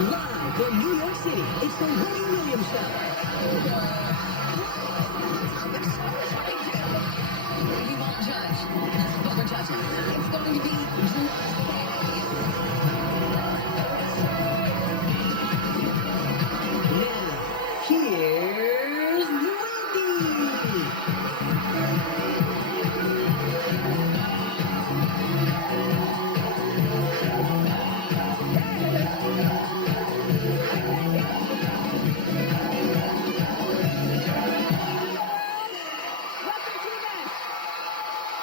Live from New York City, it's the Wendy Williams Show. We won't judge, but we're judging. It's going to be now, here's Wendy.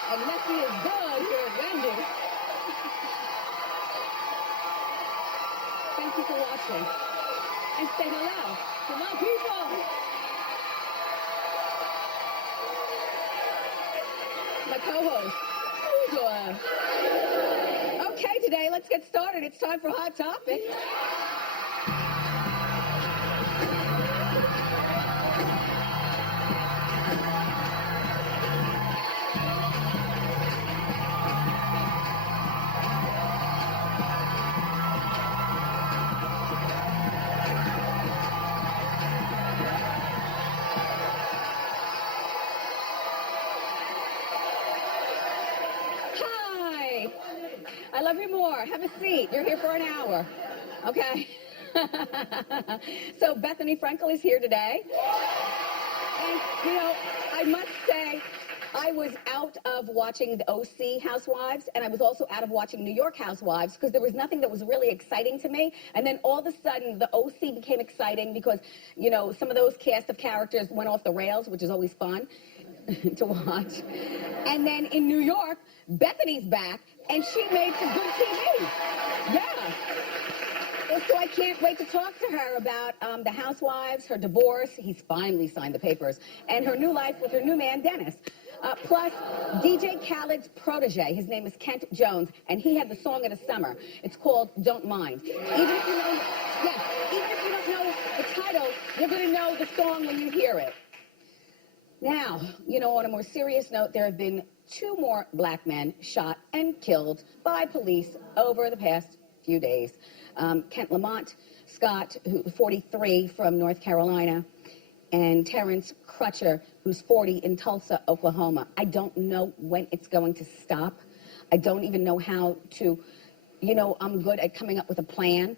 Unless he is good here at Wendy. Thank you for watching. And say hello to my people. My co-host. Okay, today, let's get started. It's time for Hot Topic. I love you more. Have a seat. You're here for an hour. Okay? So Bethenny Frankel is here today. And, you know, I must say, I was out of watching the OC Housewives, and I was also out of watching New York Housewives, because there was nothing that was really exciting to me. And then all of a sudden, the OC became exciting because, you know, some of those cast of characters went off the rails, which is always fun to watch. And then in New York, Bethenny's back, and she made some good TV. Yeah. And so I can't wait to talk to her about the Housewives, her divorce. He's finally signed the papers. And her new life with her new man, Dennis. Plus, DJ Khaled's protege. His name is Kent Jones, and he had the song of the summer. It's called Don't Mind. Even if you don't, yes, even if you don't know the title, you're going to know the song when you hear it. Now, you know, on a more serious note, there have been 2 more black men shot and killed by police over the past few days. Kent Lamont Scott, who's 43, from North Carolina, and Terrence Crutcher, who's 40, in Tulsa, Oklahoma. I don't know when it's going to stop. I don't even know how to, you know, I'm good at coming up with a plan.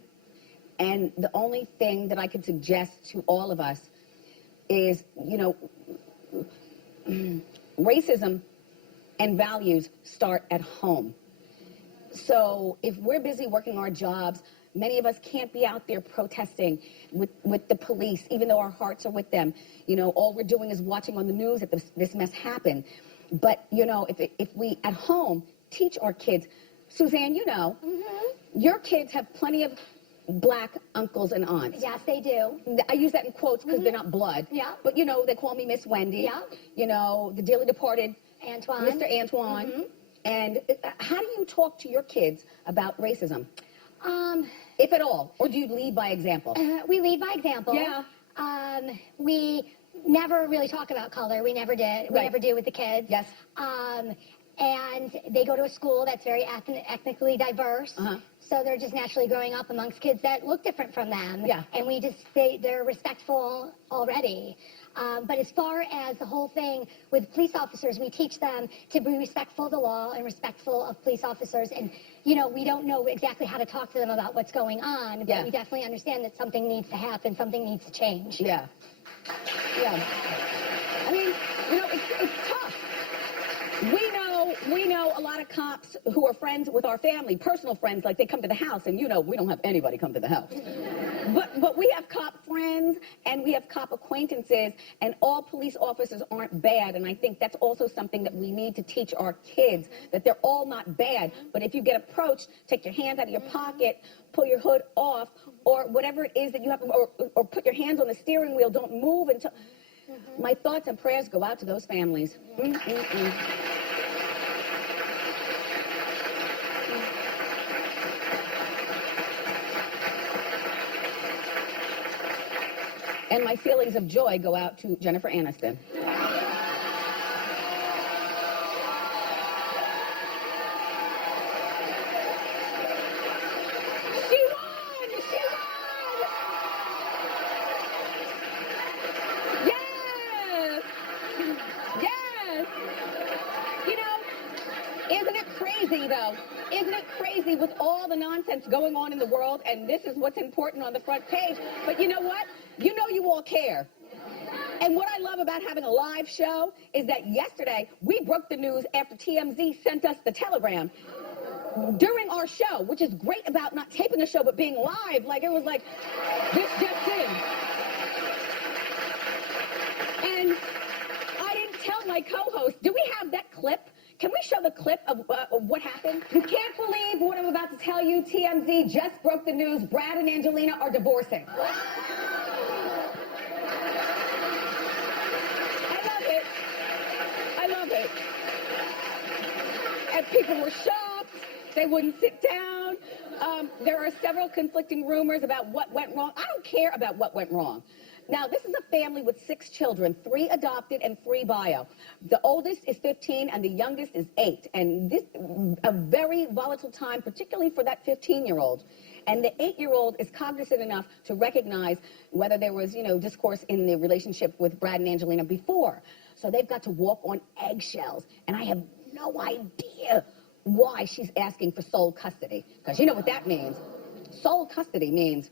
And the only thing that I could suggest to all of us is, you know, racism and values start at home. So if we're busy working our jobs, many of us can't be out there protesting with the police, even though our hearts are with them. You know, all we're doing is watching on the news that this mess happened. But, you know, if we at home teach our kids, Suzanne, you know, your kids have plenty of black uncles and aunts. Yes, they do. I use that in quotes because they're not blood. Yeah. But, you know, they call me Miss Wendy. Yeah. You know, the dearly departed Antoine. Mr. Antoine. And how do you talk to your kids about racism? If at all, or do you lead by example? We lead by example. Yeah. We never really talk about color. We never did. We never do with the kids. Yes. And they go to a school that's very ethnically diverse. So they're just naturally growing up amongst kids that look different from them. Yeah. And they're respectful already. But as far as the whole thing with police officers, we teach them to be respectful of the law and respectful of police officers. And, you know, we don't know exactly how to talk to them about what's going on, but we definitely understand that something needs to happen, something needs to change. Yeah. Yeah. I mean, you know, it's tough. We know a lot of cops who are friends with our family, personal friends, like they come to the house, and you know, we don't have anybody come to the house. But we have cop friends, and we have cop acquaintances, and all police officers aren't bad, and I think that's also something that we need to teach our kids, that they're all not bad, but if you get approached, take your hands out of your pocket, pull your hood off, or whatever it is that you have, or put your hands on the steering wheel, don't move until... My thoughts and prayers go out to those families. And my feelings of joy go out to Jennifer Aniston. She won! went crazy with all the nonsense going on in the world, and this is what's important on the front page. But you know what? You know you all care. And what I love about having a live show is that yesterday we broke the news after TMZ sent us the telegram during our show, which is great about not taping a show but being live. Like, it was like, this just in. And I didn't tell my co-host. Do we have that clip? Can we show the clip of what happened? You can't believe what I'm about to tell you. TMZ just broke the news. Brad and Angelina are divorcing. I love it. And people were shocked. They wouldn't sit down. There are several conflicting rumors about what went wrong. I don't care about what went wrong. Now, this is a family with 6 children, 3 adopted and 3 bio. The oldest is 15 and the youngest is 8. And this a very volatile time, particularly for that 15-year-old. And the 8-year-old is cognizant enough to recognize whether there was, discourse in the relationship with Brad and Angelina before. So they've got to walk on eggshells. And I have no idea why she's asking for sole custody. Because you know what that means. Sole custody means,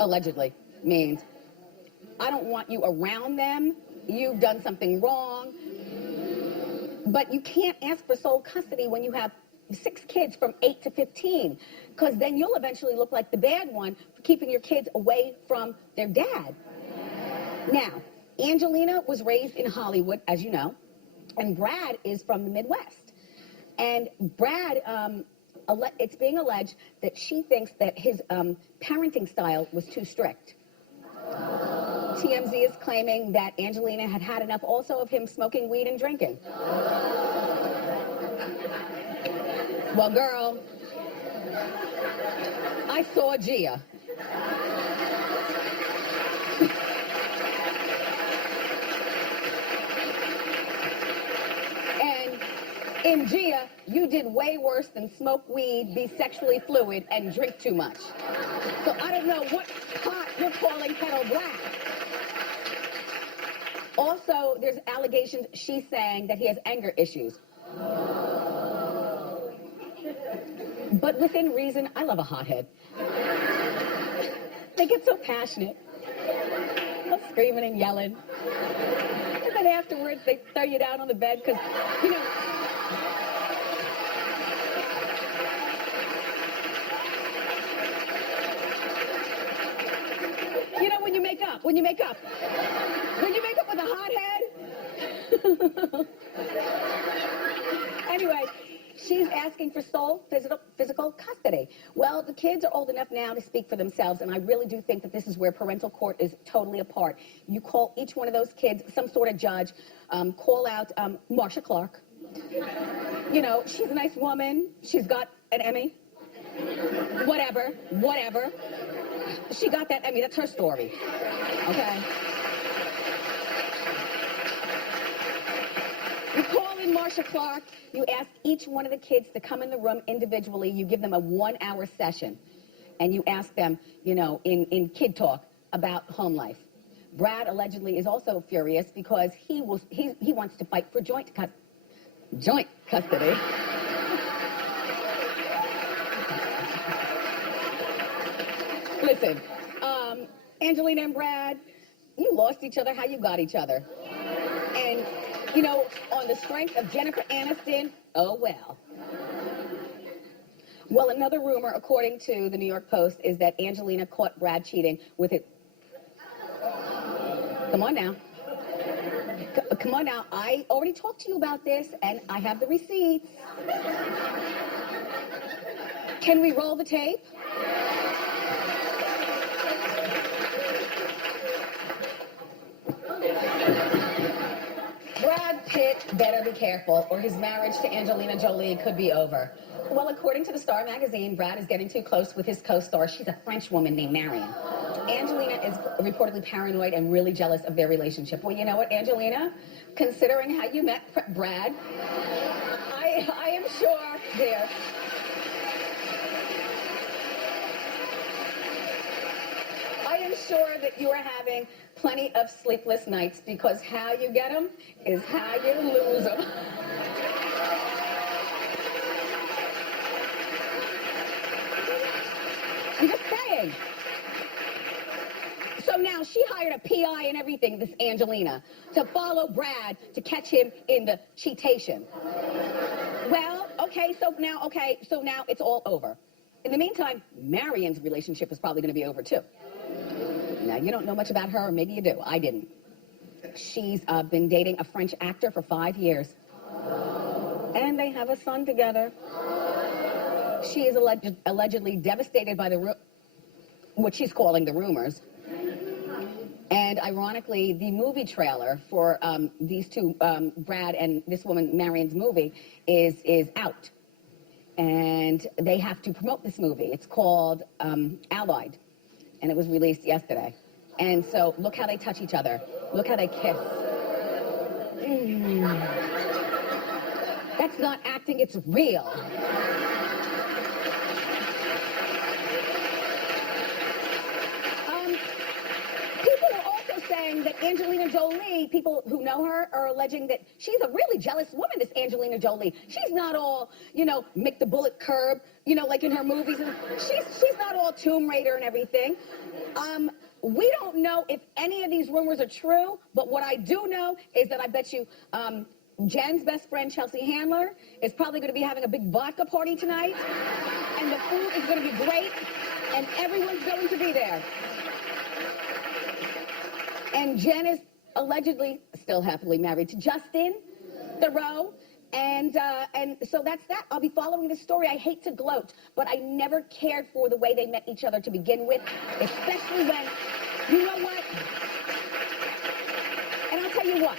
allegedly, means I don't want you around them. You've done something wrong. But you can't ask for sole custody when you have 6 kids from 8 to 15, because then you'll eventually look like the bad one for keeping your kids away from their dad. Now, Angelina was raised in Hollywood, as you know, and Brad is from the Midwest. And Brad, it's being alleged that she thinks that his parenting style was too strict. TMZ is claiming that Angelina had had enough also of him smoking weed and drinking. Well, girl, I saw Gia. And in Gia, you did way worse than smoke weed, be sexually fluid, and drink too much. So I don't know what pot you're calling kettle black. Also, there's allegations she's saying that he has anger issues. But within reason, I love a hothead. They get so passionate. Screaming and yelling. And then afterwards, they throw you down on the bed because, when you make up with a hothead. Anyway, she's asking for sole physical custody. Well, the kids are old enough now to speak for themselves, and I really do think that this is where parental court is totally apart. You call each one of those kids, some sort of judge, call out Marsha Clark. She's a nice woman. She's got an Emmy. Whatever. She got that Emmy. That's her story. Okay? You call in Marsha Clark. You ask each one of the kids to come in the room individually. You give them a 1-hour session. And you ask them, in kid talk about home life. Brad allegedly is also furious because he wants to fight for joint custody. Listen, Angelina and Brad, you lost each other how you got each other. And, on the strength of Jennifer Aniston, oh well. Well, another rumor, according to the New York Post, is that Angelina caught Brad cheating with it. Come on now. Come on now. I already talked to you about this, and I have the receipts. Can we roll the tape? Brad Pitt better be careful, or his marriage to Angelina Jolie could be over. Well, according to the Star magazine, Brad is getting too close with his co-star. She's a French woman named Marion. Angelina is reportedly paranoid and really jealous of their relationship. Well, you know what, Angelina? Considering how you met Brad, I am sure, dear, I am sure that you are having plenty of sleepless nights, because how you get them is how you lose them. I'm just saying. So now she hired a PI and everything, this Angelina, to follow Brad to catch him in the cheatation. Well, okay, so now it's all over. In the meantime, Marion's relationship is probably going to be over too. Now, you don't know much about her, or maybe you do. I didn't. She's been dating a French actor for 5 years. And they have a son together. She is allegedly devastated by what she's calling the rumors. And ironically, the movie trailer for these two, Brad and this woman, Marion's movie, is out. And they have to promote this movie. It's called Allied. And it was released yesterday. And so look how they touch each other. Look how they kiss. That's not acting, it's real. People are also saying that Angelina Jolie, people who know her, are alleging that she's a really jealous woman, this Angelina Jolie. She's not all, Mick the Bullet Curb, like in her movies. She's not all Tomb Raider and everything. We don't know if any of these rumors are true, but what I do know is that I bet you Jen's best friend, Chelsea Handler, is probably going to be having a big vodka party tonight, and the food is going to be great, and everyone's going to be there. And Jen is allegedly still happily married to Justin Theroux. And so that's that. I'll be following this story. I hate to gloat, but I never cared for the way they met each other to begin with, especially when, you know what? And I'll tell you what.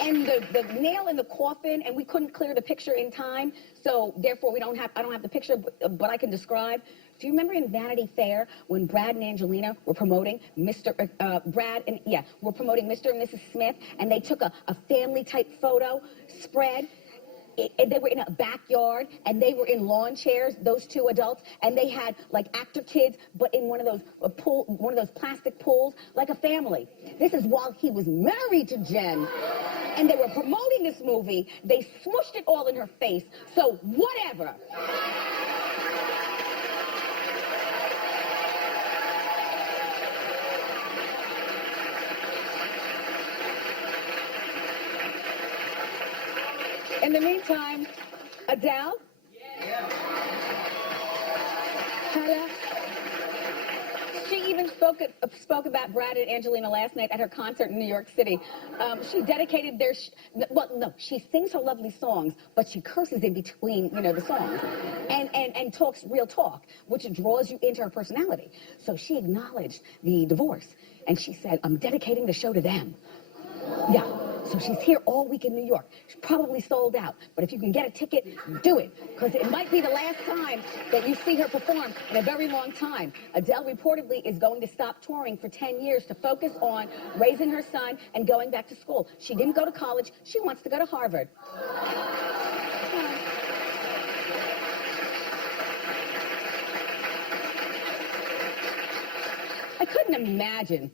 And the nail in the coffin, and we couldn't clear the picture in time, so therefore I don't have the picture, but I can describe. Do you remember in Vanity Fair when Brad and Angelina were promoting Mr. and Mrs. Smith, and they took a family-type photo spread? They were in a backyard, and they were in lawn chairs, those two adults, and they had like actor kids, but in one of those plastic pools, like a family. This is while he was married to Jen, and they were promoting this movie. They smushed it all in her face, so whatever. In the meantime, Adele? Yeah. Hello? She even spoke about Brad and Angelina last night at her concert in New York City. She dedicated she sings her lovely songs, but she curses in between, the songs, and talks real talk, which draws you into her personality. So she acknowledged the divorce, and she said, I'm dedicating the show to them. Yeah. So she's here all week in New York. She's probably sold out. But if you can get a ticket, do it. Because it might be the last time that you see her perform in a very long time. Adele reportedly is going to stop touring for 10 years to focus on raising her son and going back to school. She didn't go to college. She wants to go to Harvard. I couldn't imagine.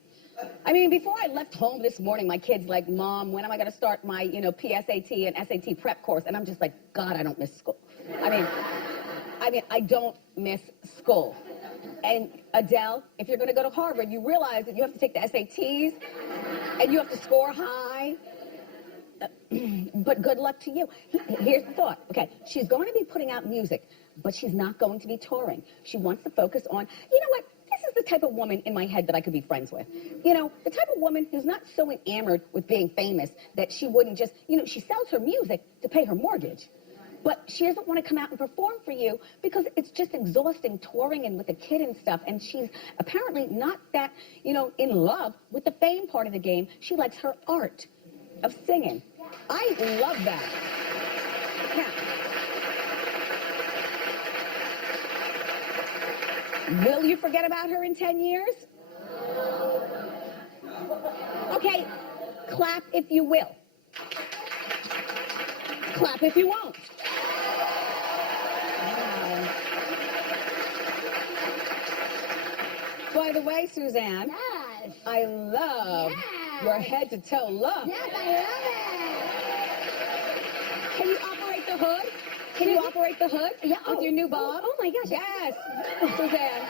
I mean, before I left home this morning, my kid's like, Mom, when am I going to start my, PSAT and SAT prep course? And I'm just like, God, I don't miss school. I mean, I don't miss school. And Adele, if you're going to go to Harvard, you realize that you have to take the SATs and you have to score high. But good luck to you. Here's the thought. Okay, she's going to be putting out music, but she's not going to be touring. She wants to focus on, you know what? This is the type of woman in my head that I could be friends with. The type of woman who's not so enamored with being famous that she wouldn't just, she sells her music to pay her mortgage. But she doesn't want to come out and perform for you because it's just exhausting touring and with a kid and stuff. And she's apparently not that, in love with the fame part of the game. She likes her art of singing. I love that. Now, will you forget about her in 10 years? Okay, clap if you will. Clap if you won't. By the way, Suzanne, Yes. I love your head-to-toe look. Yes, I love it. Can you operate the hood? Can you operate the hood Yeah, with your new bob? Oh my gosh. Yes, Suzanne.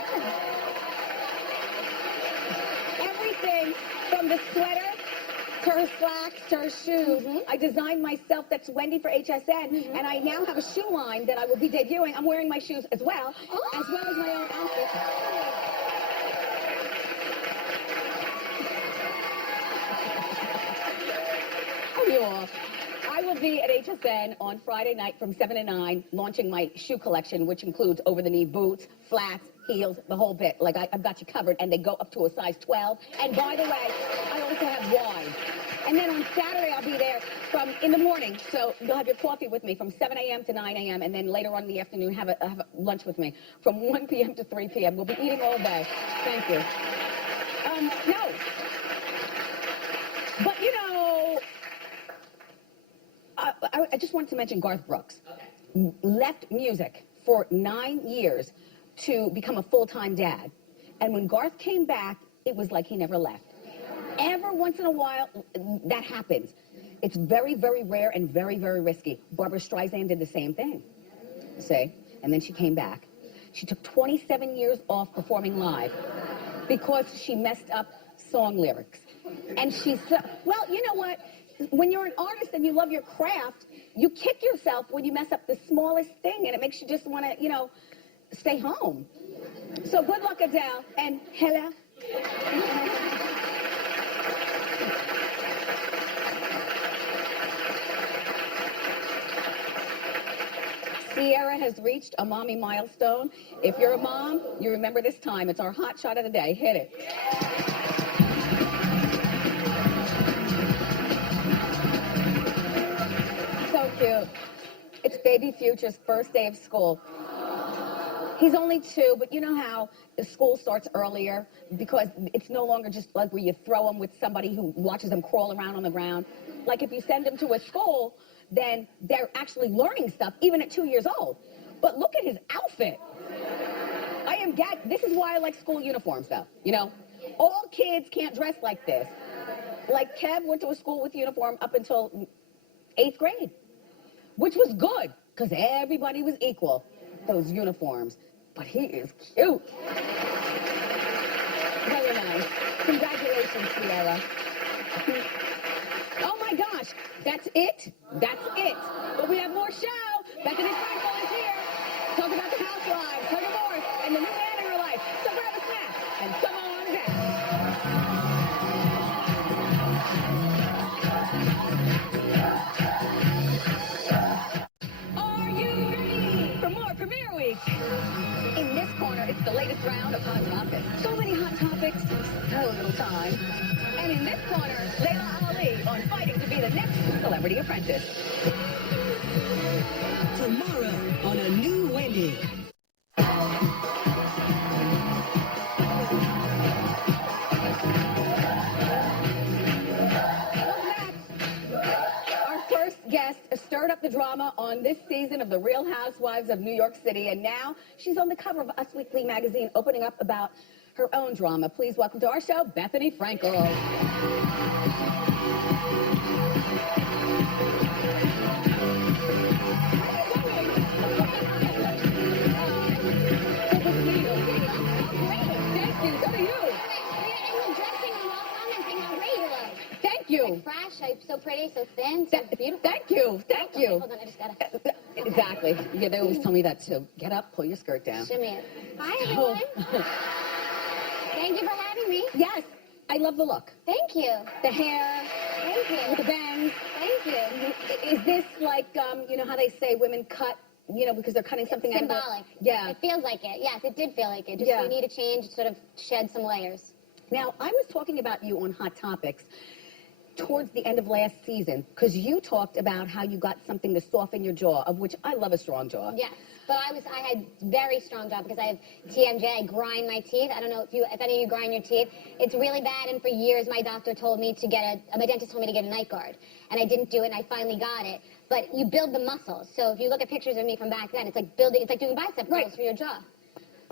Everything from the sweater to her slacks to her shoes, I designed myself. That's Wendy for HSN, and I now have a shoe line that I will be debuting. I'm wearing my shoes as well as my own outfit. Oh, you all. I will be at HSN on Friday night from 7 to 9, launching my shoe collection, which includes over-the-knee boots, flats, heels, the whole bit. Like, I've got you covered, and they go up to a size 12. And by the way, I also have wide. And then on Saturday, I'll be there from in the morning. So you'll have your coffee with me from 7 a.m. to 9 a.m. And then later on in the afternoon, have a lunch with me from 1 p.m. to 3 p.m. We'll be eating all day. Thank you. No. But, you know, I just wanted to mention Garth Brooks. Left music for 9 years to become a full-time dad. And when Garth came back, it was like he never left. Every once in a while, that happens. It's very, very rare and very, very risky. Barbara Streisand did the same thing, see? And then she came back. She took 27 years off performing live because she messed up song lyrics. And she said, well, you know what? When you're an artist and you love your craft, you kick yourself when you mess up the smallest thing, and it makes you just want to, you know, stay home. So good luck, Adele, and hello. Sierra has reached a mommy milestone. If you're a mom, you remember this time. It's our hot shot of the day. Hit it. So cute. It's baby Future's first day of school. He's only 2, but you know how the school starts earlier because it's no longer just like where you throw him with somebody who watches them crawl around on the ground. Like if you send him to a school, then they're actually learning stuff even at 2 years old. But look at his outfit. This is why I like school uniforms though, you know? All kids can't dress like this. Like Kev went to a school with uniform up until 8th grade, which was good because everybody was equal, those uniforms. But he is cute. Very nice. Congratulations, Sierra. Oh my gosh, that's it? That's it. But we have more show. Bethenny Frankel is here. Talk about the housewives, her divorce, and the new man in her life. So grab a snack and come on down. Are you ready for more Premiere Week? In this corner, it's the latest round of Hot Topics. So many hot topics, so little time. And in this corner, Layla Ali on fighting to be the next Celebrity Apprentice. Tomorrow on A New Wendy. Our first guest stirred up the drama on this season of The Real Housewives of New York City, and now she's on the cover of Us Weekly magazine, opening up about her own drama. Please welcome to our show, Bethenny Frankel. You. Fresh, I'm so pretty, so thin, so beautiful. Thank you. Thank you. Hold on, I just gotta Exactly. Yeah, they always tell me that too. Get up, pull your skirt down. shimmy it. Hi, everyone. Thank you for having me. Yes, I love the look. Thank you. The hair, Thank you. with the bangs. Thank you. Is this like, you know how they say women cut, you know, because they're cutting something out of Symbolic. Yeah. It feels like it. Yes, it did feel like it. Just Yeah. we need a change, sort of shed some layers. Now, I was talking about you on Hot Topics towards the end of last season because you talked about how you got something to soften your jaw, of which I love a strong jaw. Yes, but I had very strong jaw because I have TMJ. I grind my teeth. I don't know if any of you grind your teeth. It's really bad, and for years my doctor told me to my dentist told me to get a night guard, and I didn't do it, and I finally got it. But you build the muscles. So if you look at pictures of me from back then, it's like doing bicep curls for your jaw.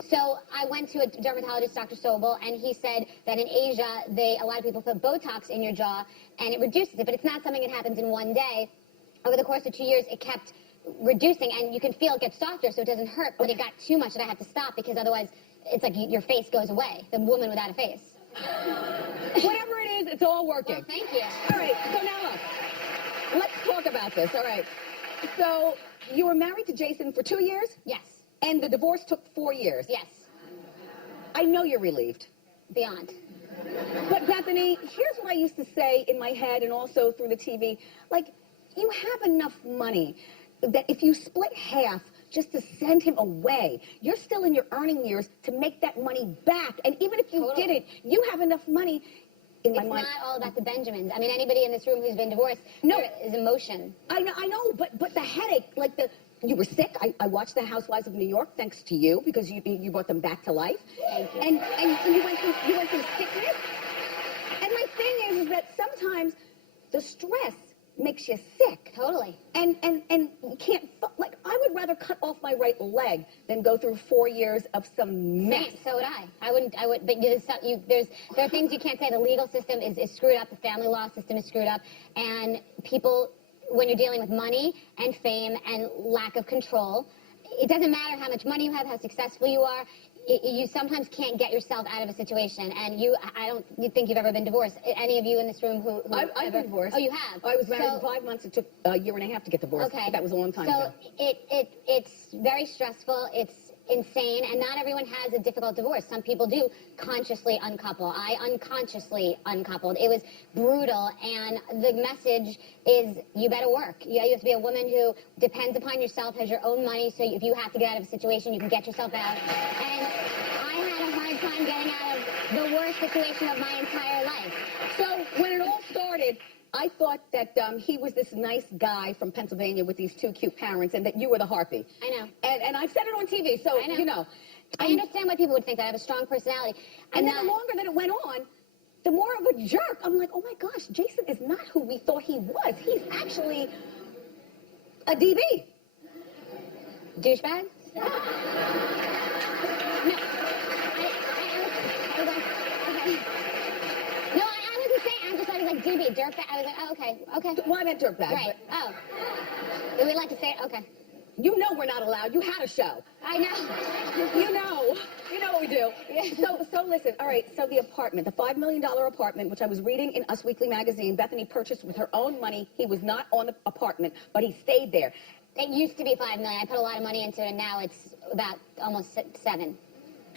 So I went to a dermatologist, Dr. Sobel, and he said that in Asia, a lot of people put Botox in your jaw, and it reduces it, but it's not something that happens in one day. Over the course of 2 years, it kept reducing, and you can feel it gets softer so it doesn't hurt, but it got too much that I have to stop because otherwise it's like your face goes away. The woman without a face. Whatever it is, it's all working. Well, thank you. All right, so now look. Let's talk about this, all right. So you were married to Jason for 2 years? Yes. And the divorce took 4 years? Yes. I know you're relieved. Beyond. But Bethenny, here's what I used to say in my head and also through the TV. Like, you have enough money that if you split half just to send him away, you're still in your earning years to make that money back. And even if you Totally. didn't, you have enough money. In my It's mind, not all about the Benjamins. I mean, anybody in this room who's been divorced, No. there is emotion. I know, but the headache, like you were sick. I watched The Housewives of New York thanks to you because you brought them back to life. Thank you. And you went through sickness. And my thing is that sometimes the stress makes you sick. Totally. And you can't, like, I would rather cut off my right leg than go through 4 years of some mess. Same. So would I. I would, but there are things you can't say. The legal system is screwed up. The family law system is screwed up. And people, when you're dealing with money and fame and lack of control, it doesn't matter how much money you have, how successful you are. You sometimes can't get yourself out of a situation, and I don't think you've ever been divorced. Any of you in this room who I've been divorced. Oh, you have? I was married for 5 months. It took a year and a half to get divorced. Okay. That was a long time ago. So it's very stressful. It's insane, and not everyone has a difficult divorce. Some people do consciously uncouple. I unconsciously uncoupled. It was brutal, and the message is you better work. You have to be a woman who depends upon yourself, has your own money, so if you have to get out of a situation, you can get yourself out. And I had a hard time getting out of the worst situation of my entire life. So when it all started, I thought that he was this nice guy from Pennsylvania with these 2 cute parents and that you were the harpy. I know. And I've said it on TV, so, I know. you know. I understand why people would think that I have a strong personality. And then the longer that it went on, the more of a jerk. I'm like, oh my gosh, Jason is not who we thought he was. He's actually a DB. Douchebag? No. No, I wasn't saying, I just thought he was like DB, dirtbag. I was like, oh, okay. Well, I meant dirtbag. Right. Oh. We like to say it? Okay. You know we're not allowed. You had a show. I know. You know what we do. So listen, all right, so the apartment, the $5 million apartment, which I was reading in Us Weekly magazine, Bethenny purchased with her own money. He was not on the apartment, but he stayed there. It used to be $5 million. I put a lot of money into it, and now it's about almost $7.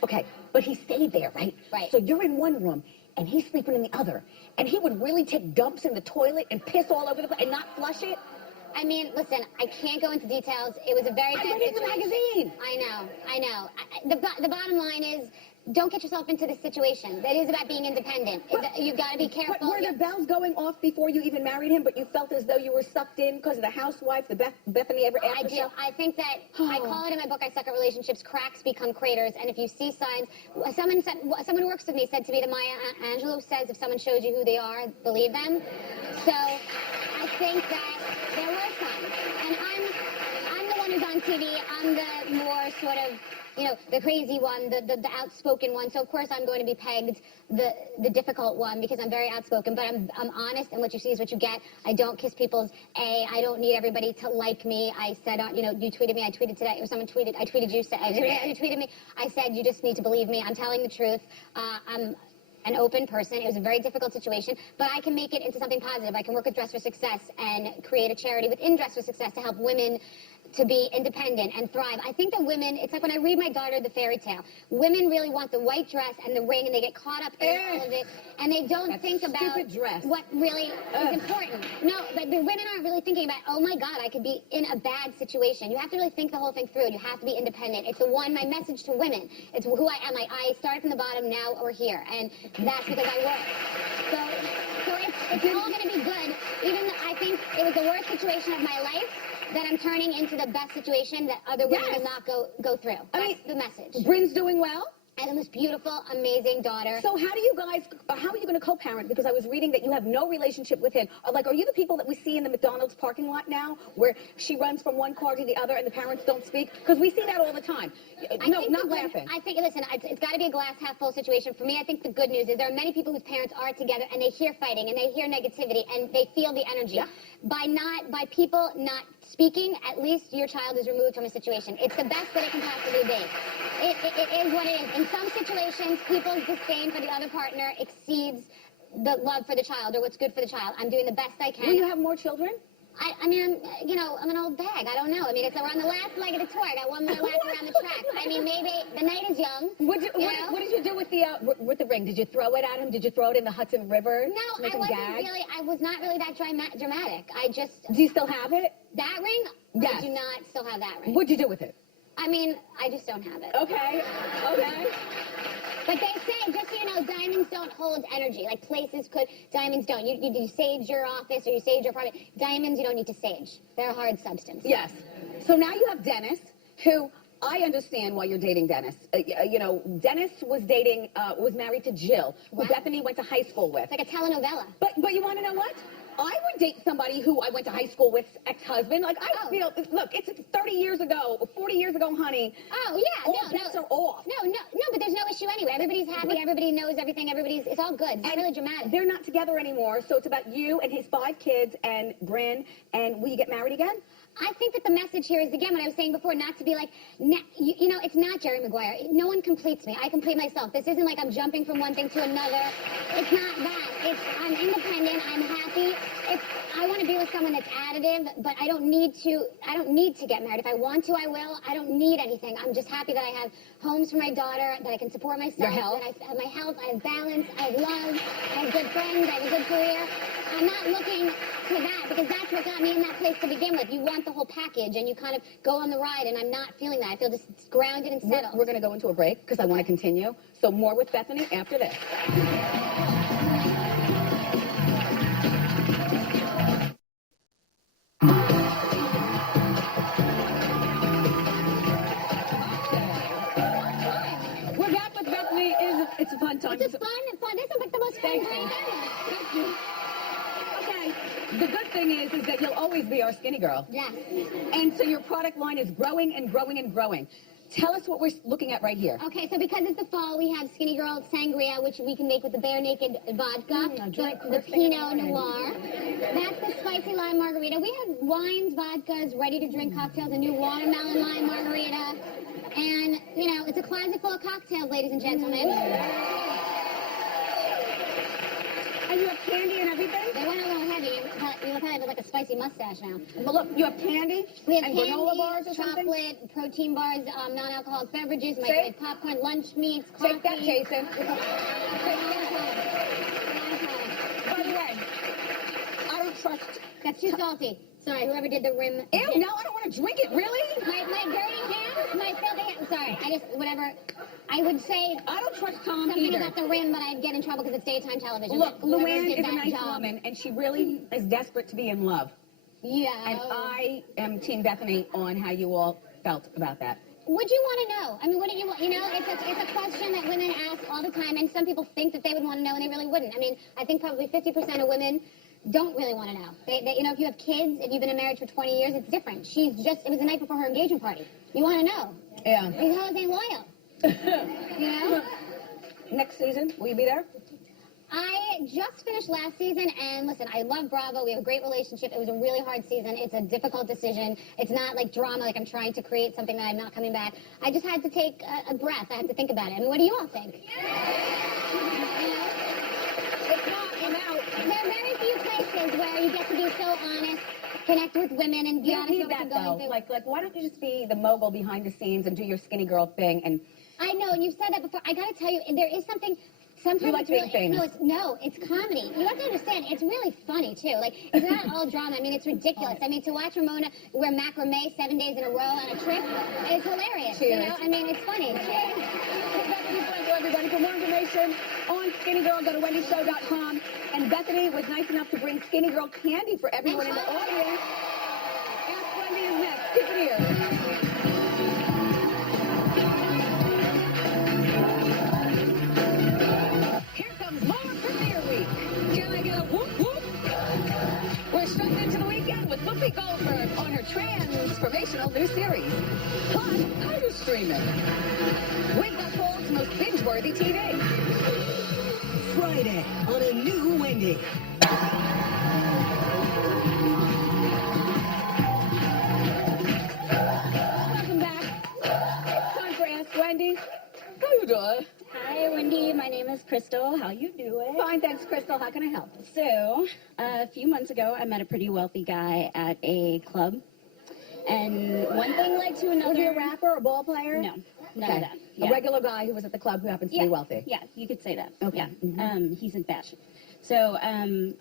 Okay, but he stayed there, right? Right. So you're in one room, and he's sleeping in the other. And he would really take dumps in the toilet and piss all over the place and not flush it? I mean, listen, I can't go into details. It was a very I tense read it in the situation. magazine. I know. The bottom line is, don't get yourself into this situation. That is about being independent. You've got to be careful. But were the bells going off before you even married him, but you felt as though you were sucked in because of the housewife, the Bethenny ever after I do. show? I think that, I call it in my book, I Suck at Relationships, cracks become craters. And if you see signs, someone who works with me said to me that Maya Angelou says if someone shows you who they are, believe them. So I think that there were signs. And I'm the one who's on TV. I'm the more sort of, you know, the crazy one, the outspoken one. So of course I'm going to be pegged the difficult one because I'm very outspoken. But I'm honest, and what you see is what you get. I don't kiss people's A. I don't need everybody to like me. I said, you know, you tweeted me. I tweeted today. Or someone tweeted. I tweeted you. You tweeted me. I said you just need to believe me. I'm telling the truth. I'm an open person. It was a very difficult situation, but I can make it into something positive. I can work with Dress for Success and create a charity within Dress for Success to help women to be independent and thrive. I think that women, it's like when I read my daughter the fairy tale, women really want the white dress and the ring, and they get caught up in all of it, and they don't think about what really is important. No, but the women aren't really thinking about, oh my God, I could be in a bad situation. You have to really think the whole thing through. You have to be independent. It's my message to women. It's who I am. I started from the bottom, now we're here, and that's because I work. So it's all going to be good, even though I think it was the worst situation of my life, that I'm turning into the best situation that other women will not go through. That's the message. Bryn's doing well? I have the most beautiful, amazing daughter. So how are you going to co-parent? Because I was reading that you have no relationship with him. Like, are you the people that we see in the McDonald's parking lot now, where she runs from one car to the other and the parents don't speak? Because we see that all the time. No, not laughing. I think, listen, it's got to be a glass half full situation. For me, I think the good news is there are many people whose parents are together and they hear fighting and they hear negativity and they feel the energy. Yeah. By people not speaking, at least your child is removed from a situation. It's the best that it can possibly be. It is what it is. In some situations, people's disdain for the other partner exceeds the love for the child or what's good for the child. I'm doing the best I can. Will you have more children? I mean, I'm an old bag. I don't know. I mean, it's around the last leg of the tour. I got one more lap around the track. I mean, maybe the night is young. What did you do with the ring? Did you throw it at him? Did you throw it in the Hudson River? No, I was not really that dramatic. Do you still have it? That ring? Yes. I do not still have that ring. What'd you do with it? I mean, I just don't have it. Okay. But they say, just so you know, diamonds don't hold energy. Like places could, diamonds don't. You sage your office or you sage your apartment. Diamonds, you don't need to sage. They're a hard substance. Yes. So now you have Dennis, who I understand why you're dating Dennis. Dennis was married to Jill, who Bethenny went to high school with. It's like a telenovela. But you want to know what? I would date somebody who I went to high school with, ex-husband. Like, look, it's 30 years ago, 40 years ago, honey. Oh, yeah. All bets are off. No, but there's no issue anyway. Everybody's happy. Everybody knows everything. It's all good. It's not really dramatic. They're not together anymore, so it's about you and his 5 kids and Bryn, and will you get married again? I think that the message here is, again, what I was saying before, not to be like, it's not Jerry Maguire. No one completes me. I complete myself. This isn't like I'm jumping from one thing to another. It's not that. I'm independent. I'm happy. I want to be with someone that's additive, but I don't need to get married. If I want to, I will. I don't need anything. I'm just happy that I have homes for my daughter, that I can support myself. Your health? That I have my health, I have balance, I have love, I have good friends, I have a good career. I'm not looking to that because that's what got me in that place to begin with. You want the whole package and you kind of go on the ride, and I'm not feeling that. I feel just grounded and settled. We're going to go into a break because I want to continue. So more with Bethenny after this. We're back with Bethenny. It's a fun time. It's fun. This is like the most fun time ever. Okay. The good thing is that you'll always be our skinny girl. Yes. And so your product line is growing and growing and growing. Tell us what we're looking at right here. Okay, so because it's the fall, we have Skinny Girl Sangria, which we can make with the Bare Naked vodka, the Pinot Noir. That's the spicy lime margarita. We have wines, vodkas, ready-to-drink cocktails, a new watermelon lime margarita. And, it's a closet full of cocktails, ladies and gentlemen. And you have candy and everything? They went a little heavy. You probably have like a spicy mustache now. But look, you have candy We have and candy, granola bars or something? chocolate, protein bars, non-alcoholic beverages, microwave popcorn, lunch meats, coffee. Take that, Jason. By the way, I don't trust... That's too salty. Sorry, whoever did the rim. Ew, no, I don't want to drink it. Really? My dirty hands, my filthy hands. Sorry, whatever. I would say I don't trust Tom something either. about the rim, but I'd get in trouble because it's daytime television. Look, Whoever Luann did is a that nice job. woman, and she really is desperate to be in love. Yeah. And I am Team Bethenny on how you all felt about that. Would you want to know? I mean, wouldn't you? It's a question that women ask all the time, and some people think that they would want to know, and they really wouldn't. I mean, I think probably 50% of women don't really want to know. If you have kids, if you've been in marriage for 20 years, it's different. It was the night before her engagement party. You want to know. Yeah. These hoes ain't loyal. Next season, will you be there? I just finished last season, and listen, I love Bravo. We have a great relationship. It was a really hard season. It's a difficult decision. It's not like drama, like I'm trying to create something that I'm not coming back. I just had to take a breath. I had to think about it. I mean, what do you all think? It's not, I'm out. There are very few places where you get to be so honest, connect with women, and be You don't honest need with what that, you're going though. through. Like, why don't you just be the mogul behind the scenes and do your skinny girl thing? And I know, and you've said that before. I got to tell you, there is something. Sometimes You like it's really, being famous. it's comedy. You have to understand, it's really funny too. Like, it's not all drama. I mean, it's ridiculous. I mean, to watch Ramona wear macrame 7 days in a row on a trip is hilarious. Cheers. I mean, it's funny. Cheers. Bethenny Frankel, everybody. For more information on Skinny Girl, go to wendyshow.com. And Bethenny was nice enough to bring Skinny Girl candy for everyone in the audience. Ask Wendy is next. Keep it here. entertainment. With the world's most binge-worthy TV. Friday on a new Wendy. Welcome back. Time for Ask Wendy. How you doing? Hi, Wendy. My name is Crystal. How you doing? Fine, thanks, Crystal. How can I help? So, a few months ago, I met a pretty wealthy guy at a club. And one thing led to another. Was he a rapper or a ball player? No, none of that. A regular guy who was at the club who happens to be wealthy. Yeah, you could say that. Okay. Yeah. Mhm. He's in fashion. So,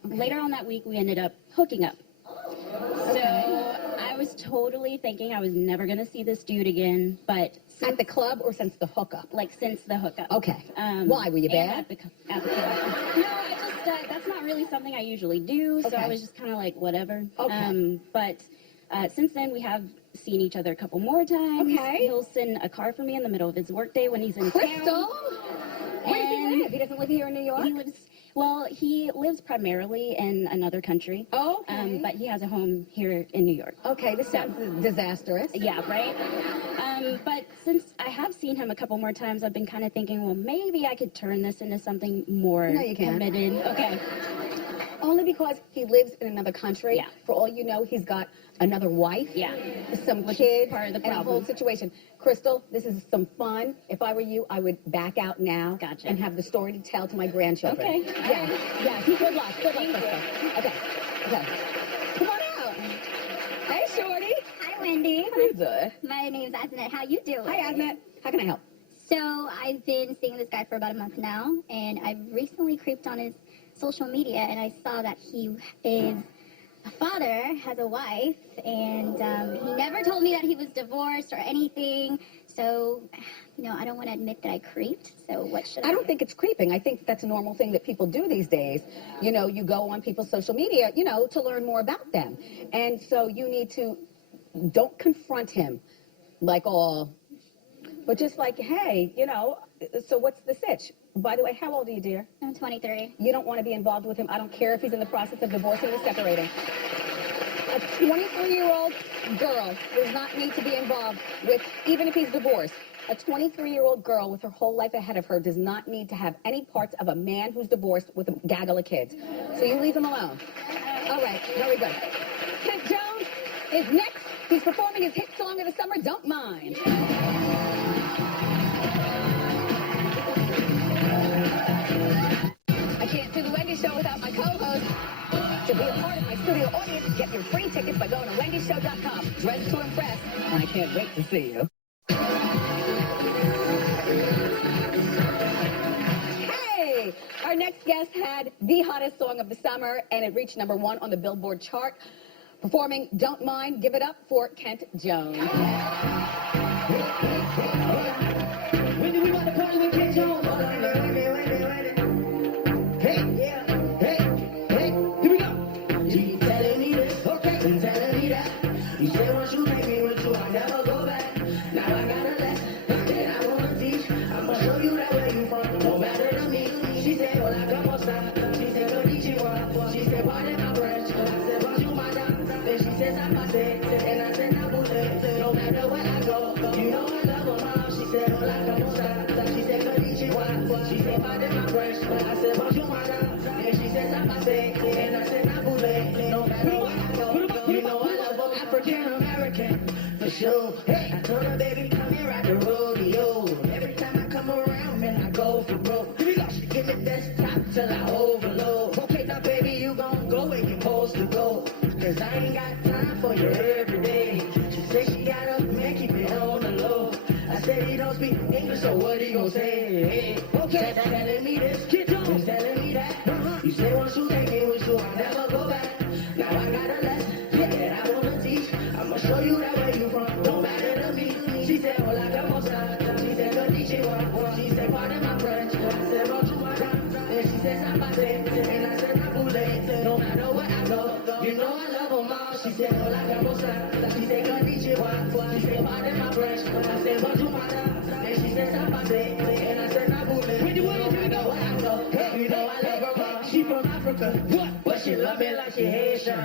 later on that week, we ended up hooking up. So, I was totally thinking I was never going to see this dude again, but At the club or since the hookup? like since the hookup. Okay. Why? Were you and bad? At the club. No, I just, that's not really something I usually do, so Okay. I was just kind of like, whatever. Okay. But since then, we have seen each other a couple more times. Okay. He'll send a car for me in the middle of his workday when he's in Crystal? town. Where does he And live? He doesn't live here in New York? He lives primarily in another country. Oh, okay. But he has a home here in New York. Okay, this sounds disastrous. Yeah, right? But since I have seen him a couple more times, I've been kind of thinking, well, maybe I could turn this into something more No, you can't. committed. Okay. Only because he lives in another country. Yeah. For all you know, he's got another wife. Yeah. Some Which is kids. part of the and a whole problem. situation. Crystal, this is some fun. If I were you, I would back out now. Gotcha. And have the story to tell to my grandchildren. Okay. Yeah. Yeah. Good luck. Good luck, Thank Crystal. Okay. Okay. Come on out. Hey, Shorty. Hi, Wendy. How you doing? My name's Asnet. How you doing? Hi, Asnet. How can I help? So I've been seeing this guy for about a month now, and I've recently creeped on his social media, and I saw that he is a father, has a wife, and he never told me that he was divorced or anything. So, I don't want to admit that I creeped. So what should I I do? don't think it's creeping. I think that's a normal thing that people do these days. You go on people's social media, to learn more about them. And so you need to, don't confront him like all, but just like, hey, so what's the sitch? By the way, how old are you, dear? I'm 23. You don't want to be involved with him. I don't care if he's in the process of divorcing or separating. A 23-year-old girl does not need to be involved with, even if he's divorced. A 23-year-old girl with her whole life ahead of her does not need to have any parts of a man who's divorced with a gaggle of kids. So you leave him alone. All right, very good. Kent Jones is next. He's performing his hit song of the summer, Don't Mind. I can't do the Wendy Show without my co-host. To be a part of my studio audience, get your free tickets by going to wendyshow.com. Dress to impress, and I can't wait to see you. Hey! Our next guest had the hottest song of the summer, and it reached #1 on the Billboard chart. Performing Don't Mind, give it up for Kent Jones. When do we want to party with Kent Jones? Hey, yeah, hey, here we go. You telling me this, okay, and telling me that. You say once you take me with you, I'll never go back. Now I got a lesson that I wanna teach. I'ma show you that where you from, no matter to me. She said, hola, como esta? She said, konnichiwa. She said, pardon my French. I said, bonjour, madame. Then she says, I'm a set, and I said, nabule. No matter where I go, you know I love her, mom. She said, hola, como esta? She said, konnichiwa. She said, pardon my French. I said, bonjour, madame. Then she says, I'm a set, and I said, nabule. No matter where I go, you know I love her, African American. For sure. Hey, I told her, baby, come here at the rodeo. Every time I come around, man, I go for broke. Here we go. She give me desktop till I overload. Okay, now, baby, you gon' go where you supposed to go. Cause I ain't got time for you every day. She said she got a man, keep it on the low. I said he don't speak English, so what he gon' say? Hey, okay, telling me this, Kent Jones telling me that. You say once you take me with you, I'll never go back. Now I got a lesson, that I wanna teach. I'ma show you that where you from, don't matter to me. She said, hola, como esta? She said, konnichiwa. She said, pardon my French. I said, bonjour, madame. Then she said, sabate. And I said, nabule. No matter where I go, you know I love her, mom. She said, hola, como esta? She said, konnichiwa. She said, pardon my French. I said, bonjour, madame. Then she said, sabate. And I said, nabule. Wendy Williams, here we go. Where I go, you know I love her, mom. She from Africa. What? But she love me like she Haitian.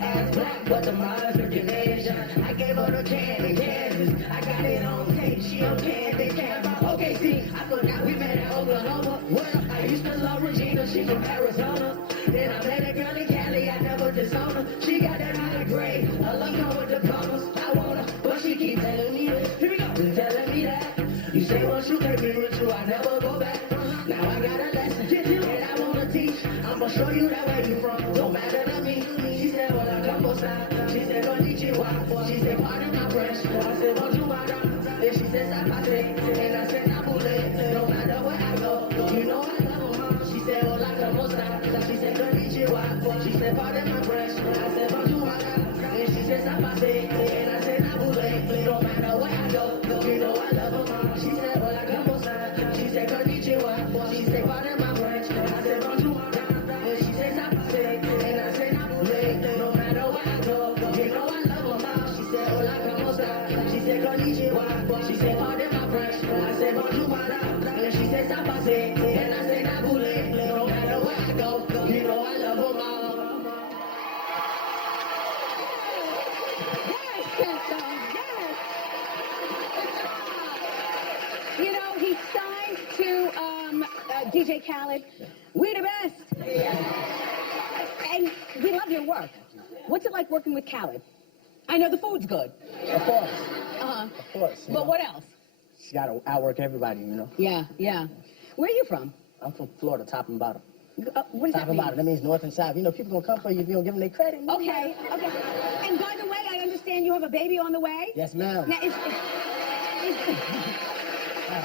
Ass black, but the African Asian. I gave her the candy Kansas. I got it on tape. She okay, they care about OKC. I forgot we met at Oklahoma. Well, I used to love Regina, she's from Arizona. Then I met a girl in Cali, I never disowned her. She got that high grade, I love her with diplomas. I want her, but she keep telling me this. Here we go, telling me that. You say once you take me with you, I never go back. Now I got a lesson, and I wanna teach. I'ma show you that where you from, don't matter to me. She said, well, I come outside. She said, konnichiwa. She said, pardon my French. I said, bonjour, madame. Then she said, sapate. And I said, napule. No matter where I go, you know I love her, mom. She said, well, I come outside. She said, konnichiwa. She said, pardon my French. I said, bonjour, madame. Then she said, sapate. And I said, napule. No matter where I go, you know I love her, mom. She said, well, I come outside. She said, konnichiwa. She said, pardon my French. I said, bonjour, madame. And she said, sapate. And I said, napule. No matter where I go, you know I love her, mom. She said, hola, como esta? She said, konnichiwa. She said, pardon my French. I said, bonjour, madame. And she said, sapate. And I said, napule. No matter where I go, you know I love her, mom. Yes, Kenton, yes. You know, he signed to DJ Khaled. We the best. And we love your work. What's it like working with Khaled? I know the food's good. Of course. Uh-huh. Of course. But what else? She got to outwork everybody, you know. Yeah, yeah. Where are you from? I'm from Florida, top and bottom. What does Top that and mean? bottom. That means north and south. You know, people going to come for you if you don't give them their credit. Okay, okay. And by the way, I understand you have a baby on the way? Yes, ma'am. Now,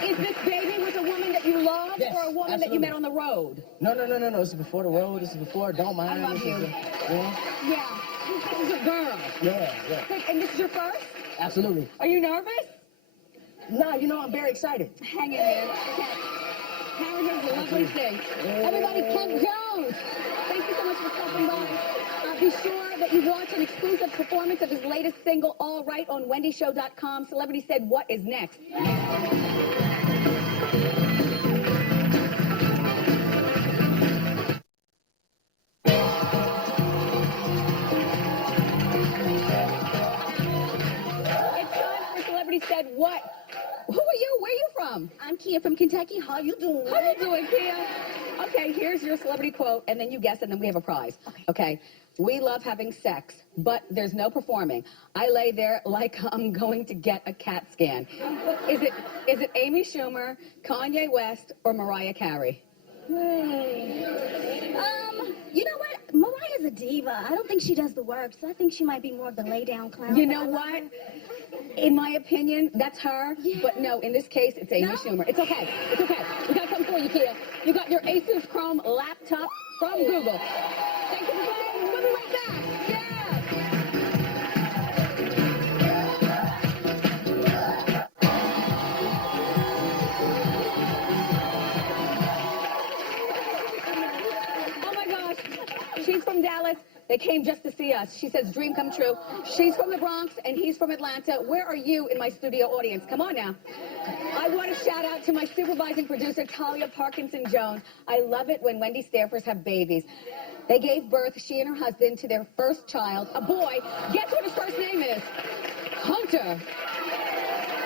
is this baby with a woman that you love Yes, or a woman that you absolutely. met on the road? No. This is before the road. This is before Don't Mind. I love This you. is you know? Yeah. This is a girl. Yeah. Good. And this is your first? Absolutely. Are you nervous? No, you know, I'm very excited. Hang in there. Okay. Howard has a lovely thing. Everybody, Kent Jones. Thank you so much for stopping by. Be sure that you watch an exclusive performance of his latest single, All Right, on wendyshow.com. Celebrity Said What is next. It's time for Celebrity Said What. Who are you? Where are you from? I'm Kia from Kentucky. How you doing? How you doing, Kia? Okay, here's your celebrity quote, and then you guess, and then we have a prize. Okay. We love having sex, but there's no performing. I lay there like I'm going to get a CAT scan. Is it Amy Schumer, Kanye West, or Mariah Carey? You know what? Mariah's a diva. I don't think she does the work, so I think she might be more of the lay-down clown. You but know I love what? her. In my opinion, that's her. Yeah. But no, in this case, it's Amy No? Schumer. It's okay. It's okay. We got something for you, Kia. You got your Asus Chrome laptop from Google. Thank you for playing. We'll be right back. Yeah. Oh my gosh. She's from Dallas. They came just to see us. She says, dream come true. She's from the Bronx and he's from Atlanta. Where are you in my studio audience? Come on now. I want to shout out to my supervising producer, Talia Parkinson Jones. I love it when Wendy staffers have babies. They gave birth, she and her husband, to their first child, a boy. Guess what his first name is? Hunter.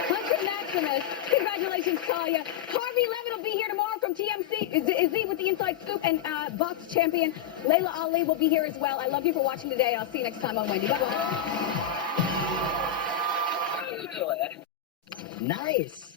Hunter Maximus. Congratulations, Talia. Harvey Levin will be here tomorrow from TMC. Is he with the Inside Scoop? And box champion Layla Ali will be here as well. I love you for watching today. I'll see you next time on Wendy. Bye-bye. Nice.